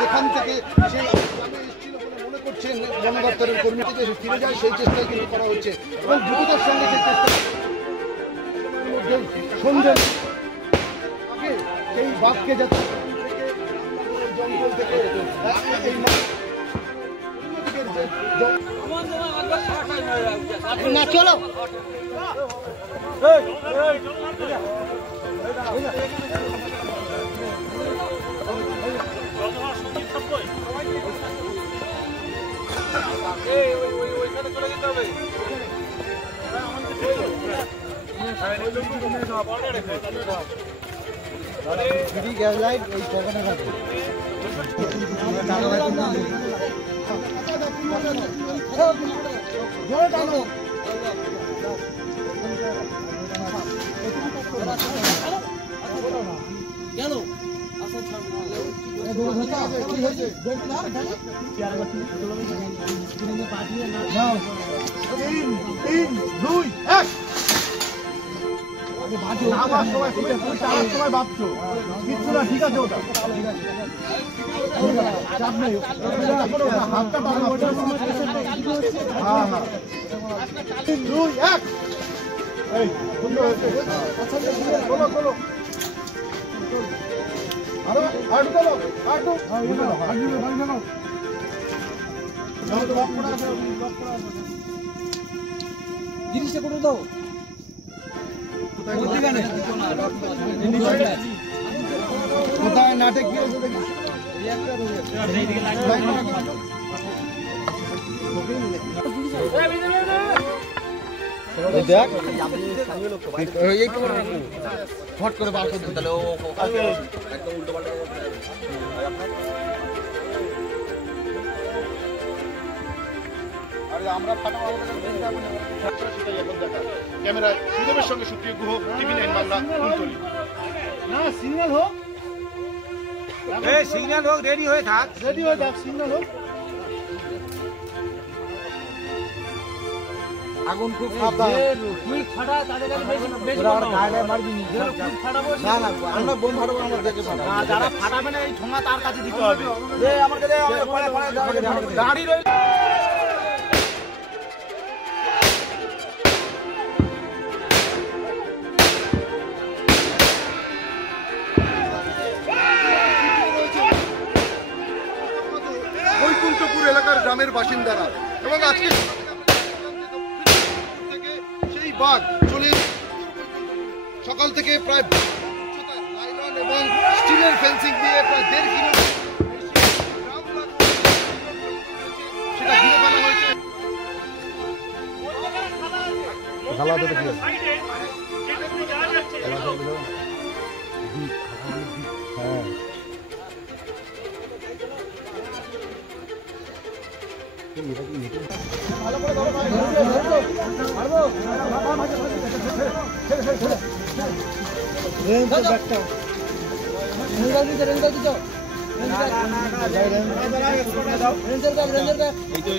যেখান থেকে মনে করছেন বন দপ্তরের কর্মী থেকে ফিরে যায় সেই চেষ্টাই কিন্তু করা হচ্ছে এবং দ্রুততার সঙ্গে সেই চেষ্টা সন্ধ্যের আগে সেই বাঘকে যাচ্ছে জঙ্গল থেকে না চলো গ্যাস লাইট ওই পকেটে রাখবে কেন ভাবছো কিচ্ছু না ঠিক আছে ওটা চাপ নেই হাতটা দুই এক এই সুন্দর হয়েছে চলো চলো আরো আটু চলো আটু জিনিসটা করে দাও কোথায় নাটক কি হয়েছে দেখি দেখ ফট করে বার করতে তাহলে ও একদম উল্টো পাল্টা আমরা ক্যামেরা সুদেবের সঙ্গে সুপ্রিয় গুহ টিভি 9 বাংলা কুলতলি না সিগন্যাল হোক সিগন্যাল হোক রেডি হয়ে থাক সিগন্যাল হোক আগুন খুব তুই ফাটা তাদের কাছে বেশি গাড়ি মারবি না না আমরা বোম ফাটাবো আমরা দেখে ফাটাবো না যারা ফাটাবে না এই ঠোঙা তার কাছে দিতে হবে দে আমাকে দে পরে গাড়ি রইল বৈকুণ্ঠপুর এলাকার গ্রামের বাসিন্দারা এবং আজকে সেই বাঘ চলে সকাল থেকে প্রায় লাইলন এবং স্টিলের ফেন্সিং দিয়ে প্রায় 1.5 কিলো সেটা ঘিরে ফেলা হয়েছে ভালো করে ধরো ভাই মারবো রেঞ্জার ব্যাকটা রেঞ্জার দিতে রেঞ্জার ব্যাক এই তো